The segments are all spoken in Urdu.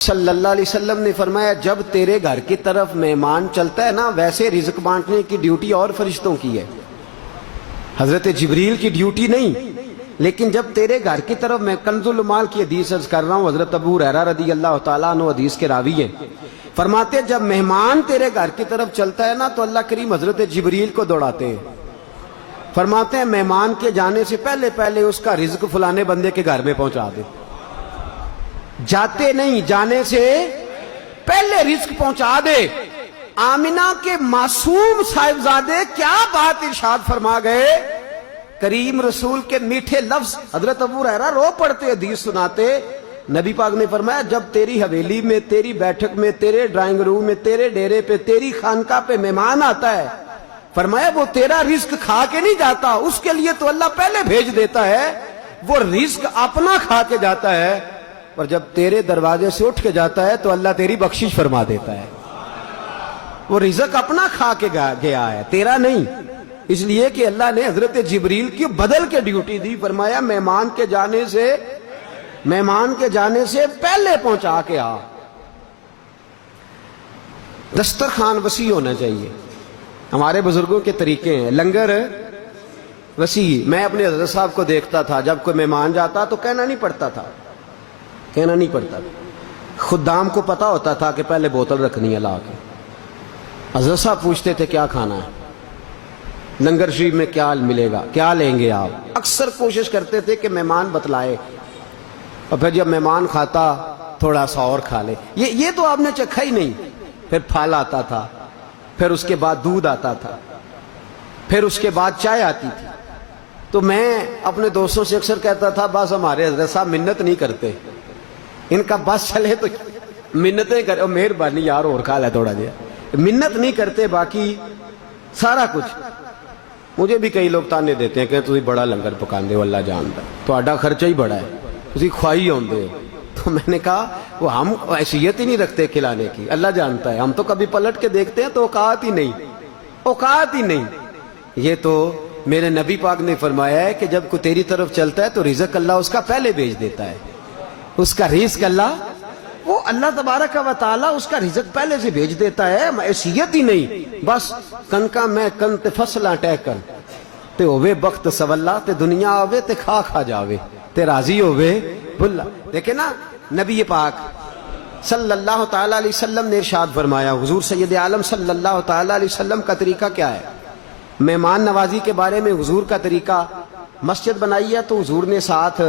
صلی اللہ علیہ وسلم نے فرمایا جب تیرے گھر کی طرف مہمان چلتا ہے نا ویسے رزق بانٹنے کی ڈیوٹی اور فرشتوں کی ہے، حضرت جبریل کی ڈیوٹی نہیں۔ لیکن جب تیرے گھر کی طرف، میں کنز المال کی حدیث عرض کر رہا ہوں، حضرت ابو ہریرہ رضی اللہ تعالیٰ عنہ حدیث کے راوی ہیں، فرماتے جب مہمان تیرے گھر کی طرف چلتا ہے نا تو اللہ کریم حضرت جبریل کو دوڑاتے ہیں، فرماتے ہیں مہمان کے جانے سے پہلے پہلے اس کا رزق فلانے بندے کے گھر میں پہنچا دے، جاتے نہیں، جانے سے پہلے رزق پہنچا دے۔ آمنہ کے معصوم صاحبزادے کیا بات ارشاد فرما گئے، کریم رسول کے میٹھے لفظ، حضرت ابو ہریرہ رو پڑتے حدیث سناتے، نبی پاک نے فرمایا جب تیری حویلی میں، تیری بیٹھک میں، تیرے ڈرائنگ روم میں، تیرے ڈیرے پہ، تیری خانقاہ پہ مہمان آتا ہے، فرمایا وہ تیرا رزق کھا کے نہیں جاتا، اس کے لیے تو اللہ پہلے بھیج دیتا ہے، وہ رزق اپنا کھا کے جاتا ہے، اور جب تیرے دروازے سے اٹھ کے جاتا ہے تو اللہ تیری بخشش فرما دیتا ہے۔ وہ رزق اپنا کھا کے گیا ہے، تیرا نہیں، اس لیے کہ اللہ نے حضرت جبریل کی بدل کے ڈیوٹی دی، فرمایا مہمان کے جانے سے پہلے پہنچا کے آ۔ دسترخوان وسیع ہونا چاہیے، ہمارے بزرگوں کے طریقے ہیں، لنگر وسیع۔ میں اپنے حضرت صاحب کو دیکھتا تھا، جب کوئی مہمان جاتا تو کہنا نہیں پڑتا تھا، خدام کو پتا ہوتا تھا کہ پہلے بوتل رکھنی ہے لا کے، حضرت صاحب پوچھتے تھے کیا کھانا ہے، لنگر شریف میں کیا ملے گا، کیا لیں گے آپ، اکثر کوشش کرتے تھے کہ مہمان بتلائے، اور پھر جب مہمان کھاتا تھوڑا سا اور کھا لے، یہ تو آپ نے چکھا ہی نہیں۔ پھر پھل آتا تھا، پھر اس کے بعد دودھ آتا تھا، پھر اس کے بعد چائے آتی تھی۔ تو میں اپنے دوستوں سے اکثر کہتا تھا بس ہمارے حضرت صاحب منت نہیں کرتے، ان کا بس چلے تو منتیں کرے، اور مہربانی یار اور کھا لے تھوڑا جہا، منت نہیں کرتے، باقی سارا کچھ۔ مجھے بھی کئی لوگ تانے دیتے ہیں کہ تسی بڑا لنگر پکاندے ہو، اللہ جانتا ہے تہاڈا خرچہ ہی بڑا ہے، تسی کھوائی ہوندے ہو۔ تو میں نے کہا وہ ہم حیثیت ہی نہیں رکھتے کھلانے کی، اللہ جانتا ہے، ہم تو کبھی پلٹ کے دیکھتے ہیں تو اوقات ہی نہیں۔ یہ تو میرے نبی پاک نے فرمایا ہے کہ جب کوئی تیری طرف چلتا ہے تو رزق اللہ اس کا پہلے بھیج دیتا ہے، اس کا رزق اللہ تبارک و تعالی اس کا رزق پہلے سے بھیج دیتا ہے، حیثیت ہی نہیں۔ بس کنکا میں کن تے فصلاں ٹہ کر تے ہووے بخت سولا، تے دنیا آوے تے کھا جاوے، تے راضی ہووے بھلا۔ دیکھیں نا نبی پاک صلی اللہ تعالیٰ علیہ وسلم نے ارشاد فرمایا، حضور سید عالم صلی اللہ تعالیٰ علیہ وسلم کا طریقہ کیا ہے، مہمان نوازی کے بارے میں حضور کا طریقہ، مسجد بنائی ہے تو حضور نے ساتھ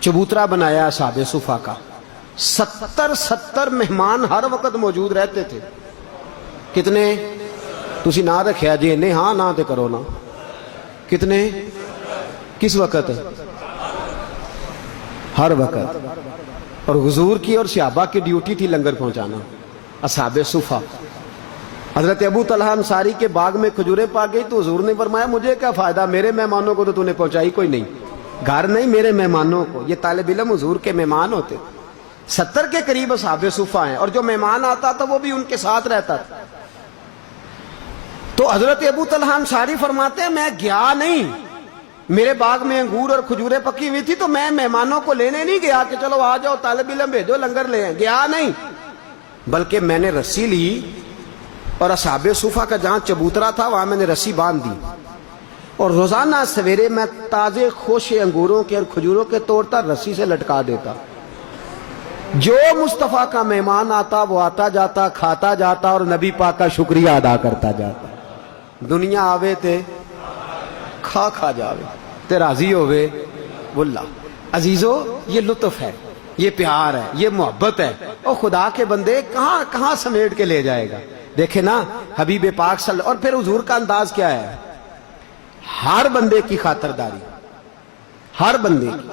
چبوترا بنایا اصحاب صفا کا، 70 مہمان ہر وقت موجود رہتے تھے۔ کتنے تسی نہ رکھیا جی نے، ہاں نہ تے کرو نا، کتنے، کس وقت، ہر وقت۔ اور حضور کی اور صحابہ کی ڈیوٹی تھی لنگر پہنچانا، اصحاب صفا۔ حضرت ابو طلحہ انصاری کے باغ میں کھجوریں پا گئی تو حضور نے فرمایا مجھے کیا فائدہ، میرے مہمانوں کو تو نے پہنچائی کوئی نہیں، گھر نہیں میرے مہمانوں کو۔ یہ طالب علم حضور کے مہمان ہوتے، 70 کے قریب اصحاب صفا ہیں، اور جو مہمان آتا تھا وہ بھی ان کے ساتھ رہتا تھا۔ تو حضرت ابو طلحہ انصاری فرماتے ہیں میں گیا نہیں، میرے باغ میں انگور اور کھجوریں پکی ہوئی تھی تو میں مہمانوں کو لینے نہیں گیا کہ چلو آ جاؤ طالب علم بھیجو لنگر لے آئیں، گیا نہیں، بلکہ میں نے رسی لی اور اصحاب صفا کا جہاں چبوترا تھا وہاں میں نے رسی باندھ دی، اور روزانہ سویرے میں تازے خوشے انگوروں کے اور کھجوروں کے توڑتا، رسی سے لٹکا دیتا، جو مصطفیٰ کا مہمان آتا وہ آتا جاتا، کھاتا جاتا اور نبی پاک کا شکریہ ادا کرتا جاتا۔ دنیا آوے تے کھا جاوے تے راضی ہوئے واللہ۔ عزیزو یہ لطف ہے، یہ پیار ہے، یہ محبت ہے، اور خدا کے بندے کہاں سمیٹ کے لے جائے گا۔ دیکھیں نا حبیب پاک صلی، اور پھر حضور کا انداز کیا ہے، ہر بندے کی خاطرداری، ہر بندے کی۔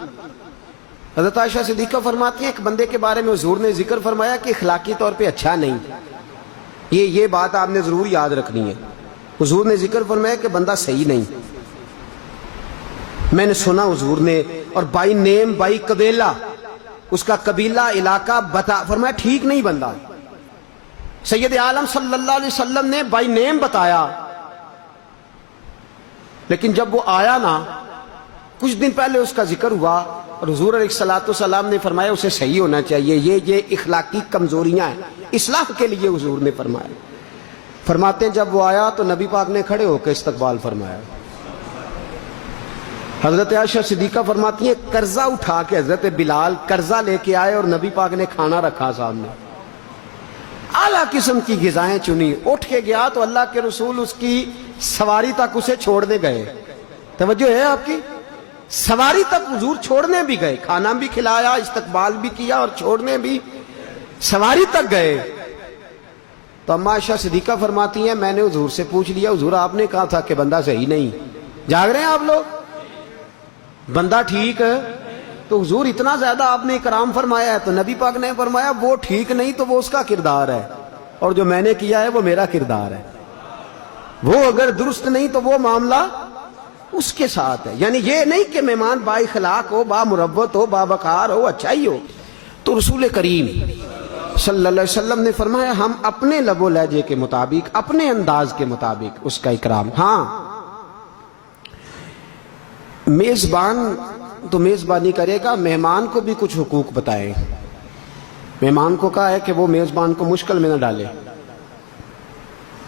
حضرت عائشہ صدیقہ فرماتی ہیں ایک بندے کے بارے میں حضور نے ذکر فرمایا کہ اخلاقی طور پہ اچھا نہیں، یہ بات آپ نے ضرور یاد رکھنی ہے۔ حضور نے ذکر فرمایا کہ بندہ صحیح نہیں، میں نے سنا حضور نے، اور بائی نیم بائی قبیلہ، اس کا قبیلہ علاقہ بتا، فرمایا ٹھیک نہیں بندہ۔ سید عالم صلی اللہ علیہ وسلم نے بائی نیم بتایا، لیکن جب وہ آیا نا کچھ دن پہلے اس کا ذکر ہوا اور حضور علیہ الصلوۃ والسلام نے فرمایا اسے صحیح ہونا چاہیے، یہ اخلاقی کمزوریاں ہیں، اصلاح کے لیے حضور نے فرمایا۔ فرماتے ہیں جب وہ آیا تو نبی پاک نے کھڑے ہو کے استقبال فرمایا۔ حضرت عائشہ صدیقہ فرماتی ہیں قرضہ اٹھا کے حضرت بلال قرضہ لے کے آئے اور نبی پاک نے کھانا رکھا سامنے، اعلیٰ قسم کی غذائیں چنی، اٹھ کے گیا تو اللہ کے رسول اس کی سواری تک اسے چھوڑنے گئے۔ توجہ ہے آپ کی، سواری تک حضور چھوڑنے بھی گئے، کھانا بھی کھلایا، استقبال بھی کیا اور چھوڑنے بھی، سواری تک گئے۔ تو اما عائشہ صدیقہ فرماتی ہیں میں نے حضور سے پوچھ لیا، حضور آپ نے کہا تھا کہ بندہ صحیح نہیں، جاگ رہے ہیں آپ لوگ، بندہ ٹھیک ہے، تو حضور اتنا زیادہ آپ نے اکرام فرمایا ہے، تو نبی پاک نے فرمایا وہ ٹھیک نہیں تو وہ اس کا کردار ہے، اور جو میں نے کیا ہے وہ میرا کردار ہے، وہ اگر درست نہیں تو وہ معاملہ اس کے ساتھ ہے۔ یعنی یہ نہیں کہ مہمان با اخلاق ہو، با مروت ہو، با وقار ہو، اچھائی ہو۔ تو رسول کریم صلی اللہ علیہ وسلم نے فرمایا ہم اپنے لب و لہجے کے مطابق، اپنے انداز کے مطابق اس کا اکرام۔ ہاں میزبان تو میزبانی کرے گا، مہمان کو بھی کچھ حقوق بتائیں۔ مہمان کو کہا ہے کہ وہ میزبان کو مشکل میں نہ ڈالے،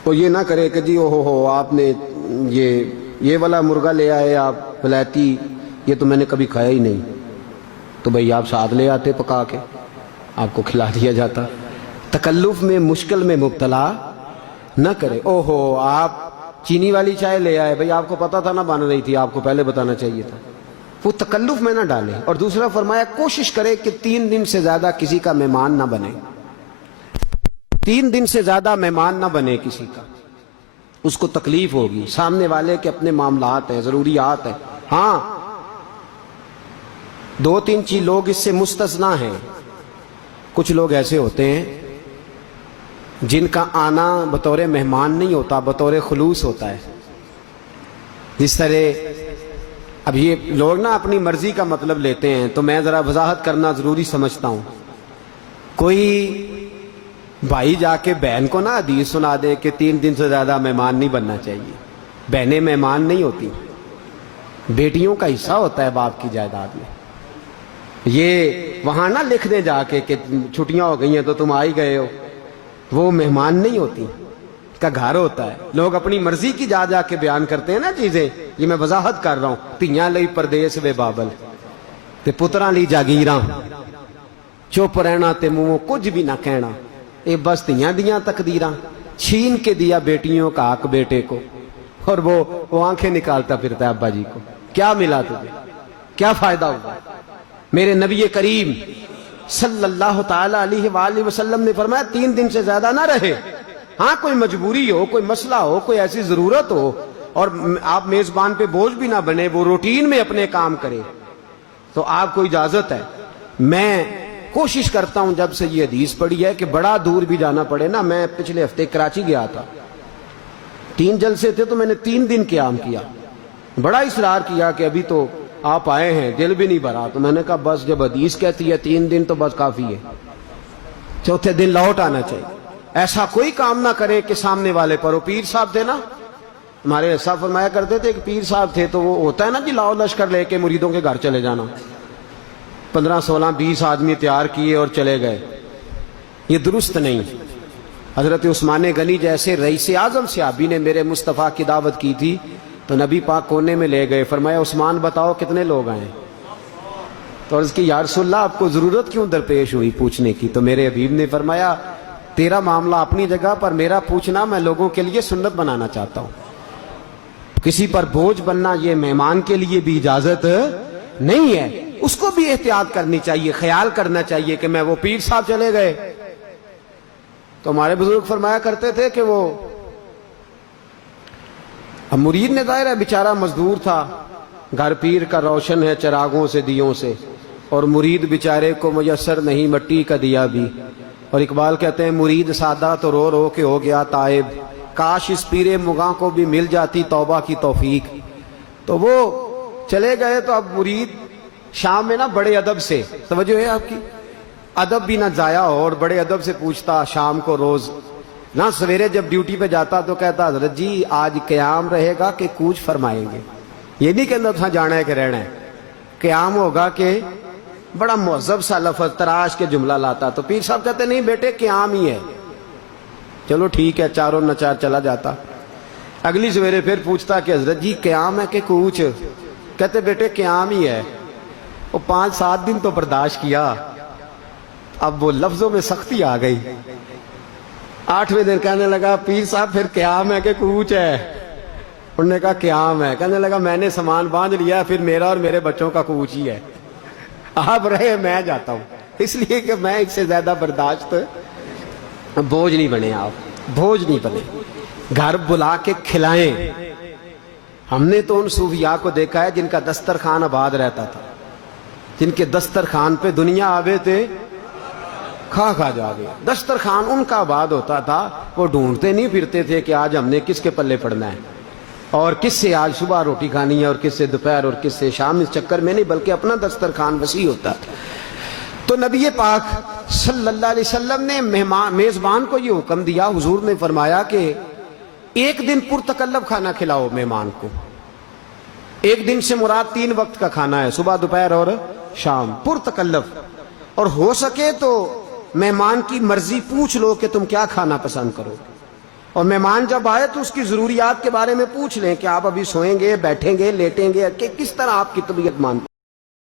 وہ یہ نہ کرے کہ جی ہو آپ نے یہ والا مرغا لے آئے آپ ولایتی، یہ تو میں نے کبھی کھایا ہی نہیں، تو بھئی آپ ساتھ لے آتے پکا کے، آپ کو کھلا دیا جاتا۔ تکلف میں مشکل میں مبتلا نہ کرے۔ آپ چینی والی چائے لے آئے، بھئی آپ کو پتا تھا نہ بن رہی تھی، آپ کو پہلے بتانا چاہیے تھا، وہ تکلف میں نہ ڈالے۔ اور دوسرا فرمایا کوشش کرے کہ 3 دن سے زیادہ کسی کا مہمان نہ بنے، 3 دن سے زیادہ مہمان نہ بنے کسی کا، اس کو تکلیف ہوگی، سامنے والے کے اپنے معاملات ہیں، ضروریات ہیں۔ ہاں 2-3 چیز لوگ اس سے مستثنا ہیں، کچھ لوگ ایسے ہوتے ہیں جن کا آنا بطور مہمان نہیں ہوتا، بطور خلوص ہوتا ہے۔ جس طرح اب یہ لوگ نا اپنی مرضی کا مطلب لیتے ہیں، تو میں ذرا وضاحت کرنا ضروری سمجھتا ہوں۔ کوئی بھائی جا کے بہن کو نا حدیث سنا دے کہ 3 دن سے زیادہ مہمان نہیں بننا چاہیے، بہنیں مہمان نہیں ہوتی، بیٹیوں کا حصہ ہوتا ہے باپ کی جائیداد میں۔ یہ وہاں نہ لکھ دے جا کے کہ چھٹیاں ہو گئی ہیں تو تم آ ہی گئے ہو، وہ مہمان نہیں ہوتی، کا گھر ہوتا ہے۔ لوگ اپنی مرضی کی جا کے بیان کرتے ہیں نا چیزیں، یہ میں وضاحت کر رہا ہوں۔ تیاں لئی پردیس وے بابل تے پتراں لی جاگیراں، چپ رہنا تے منہ کچھ بھی نہ کہنا، اے بس تیاں دیاں تقدیراں، چھین کے دیا بیٹیوں کا حق بیٹے کو، اور وہ آنکھیں نکالتا پھرتا ہے ابا جی کو۔ کیا ملا تجھے، کیا فائدہ ہوا؟ میرے نبی کریم صلی اللہ تعالی علیہ وآلہ وسلم نے فرمایا 3 دن سے زیادہ نہ رہے۔ ہاں کوئی مجبوری ہو، کوئی مسئلہ ہو، کوئی ایسی ضرورت ہو، اور آپ میزبان پہ بوجھ بھی نہ بنے، وہ روٹین میں اپنے کام کرے، تو آپ کو اجازت ہے۔ میں کوشش کرتا ہوں جب سے یہ حدیث پڑھی ہے کہ بڑا دور بھی جانا پڑے نا۔ میں پچھلے ہفتے کراچی گیا تھا، 3 جلسے تھے تو میں نے 3 دن قیام کیا، بڑا اصرار کیا کہ ابھی تو آپ آئے ہیں، دل بھی نہیں بھرا، تو میں نے کہا بس جب حدیث کہتی ہے 3 دن تو بس کافی ہے، 4تھے دن لوٹ آنا چاہیے۔ ایسا کوئی کام نہ کرے کہ سامنے والے پر ہو۔ پیر صاحب تھے نا ہمارے، ایسا فرمایا کرتے تھے کہ پیر صاحب تھے تو وہ ہوتا ہے نا جی لاؤ لشکر لے کے مریدوں کے گھر چلے جانا، 15 16 20 آدمی تیار کیے اور چلے گئے، یہ درست نہیں۔ حضرت عثمان غنی جیسے رئیس اعظم صحابی نے میرے مصطفیٰ کی دعوت کی تھی تو نبی پاک کونے میں لے گئے، فرمایا عثمان بتاؤ کتنے لوگ آئے؟ تو عرض کی یا رسول اللہ آپ کو ضرورت کیوں درپیش ہوئی پوچھنے کی؟ تو میرے حبیب نے فرمایا تیرا معاملہ اپنی جگہ پر، میرا پوچھنا میں لوگوں کے لیے سنت بنانا چاہتا ہوں، کسی پر بوجھ بننا یہ مہمان کے لیے بھی اجازت نہیں ہے، اس کو بھی احتیاط کرنی چاہیے، خیال کرنا چاہیے کہ میں وہ پیر صاحب چلے گئے تو ہمارے بزرگ فرمایا کرتے تھے کہ وہ اب مرید نے ظاہر ہے بیچارہ مزدور تھا، گھر پیر کا روشن ہے چراغوں سے دیوں سے، اور مرید بیچارے کو میسر نہیں مٹی کا دیا بھی، اور اقبال کہتے ہیں مرید سادہ تو رو رو کے ہو گیا تائب، کاش اس پیر مغاں کو بھی مل جاتی توبہ کی توفیق۔ تو وہ چلے گئے تو اب مرید شام میں نا بڑے ادب سے، توجہ ہے آپ کی، ادب بھی نہ ضائع ہو، اور بڑے ادب سے پوچھتا شام کو روز نہ، سویرے جب ڈیوٹی پہ جاتا تو کہتا حضرت جی آج قیام رہے گا کہ کوچ فرمائیں گے؟ یہ نہیں کہتا تھا جانا ہے کہ رہنا ہے، قیام ہوگا کہ بڑا مہذب سا لفظ تراش کے جملہ لاتا، تو پیر صاحب کہتے نہیں بیٹے قیام ہی ہے. چلو ٹھیک ہے، چاروں نچار چلا جاتا. اگلی سویرے پھر پوچھتا کہ حضرت جی قیام ہے کہ کوچ؟ کہتے بیٹے قیام ہی ہے. وہ 5-7 دن تو برداشت کیا، اب وہ لفظوں میں سختی آ گئی. 8ویں دن کہنے لگا پیر صاحب پھر قیام ہے کہ کوچ ہے؟ انہوں نے کہا قیام ہے. کہنے لگا میں نے سامان باندھ لیا، پھر میرا اور میرے بچوں کا کوچ ہی ہے. آپ رہے میں جاتا ہوں، اس لیے کہ میں اس سے زیادہ برداشت. بوجھ نہیں بنے آپ، بوجھ نہیں بنے. گھر بلا کے کھلائیں. ہم نے تو ان صوفیاء کو دیکھا ہے جن کا دسترخوان آباد رہتا تھا، جن کے دسترخوان پہ دنیا آوے تھے کھا کھا جاوے. دسترخوان ان کا آباد ہوتا تھا، وہ ڈھونڈتے نہیں پھرتے تھے کہ آج ہم نے کس کے پلے پڑنا ہے اور کس سے آج صبح روٹی کھانی ہے اور کس سے دوپہر اور کس سے شام. اس چکر میں نہیں، بلکہ اپنا دسترخوان وسیع ہوتا تھا. تو نبی پاک صلی اللہ علیہ وسلم نے میزبان کو یہ حکم دیا. حضور نے فرمایا کہ ایک دن پرتکلف کھانا کھلاؤ مہمان کو. ایک دن سے مراد 3 وقت کا کھانا ہے، صبح دوپہر اور شام، پرتکلف. اور ہو سکے تو مہمان کی مرضی پوچھ لو کہ تم کیا کھانا پسند کرو. اور مہمان جب آئے تو اس کی ضروریات کے بارے میں پوچھ لیں کہ آپ ابھی سوئیں گے، بیٹھیں گے، لیٹیں گے، کہ کس طرح آپ کی طبیعت مانتی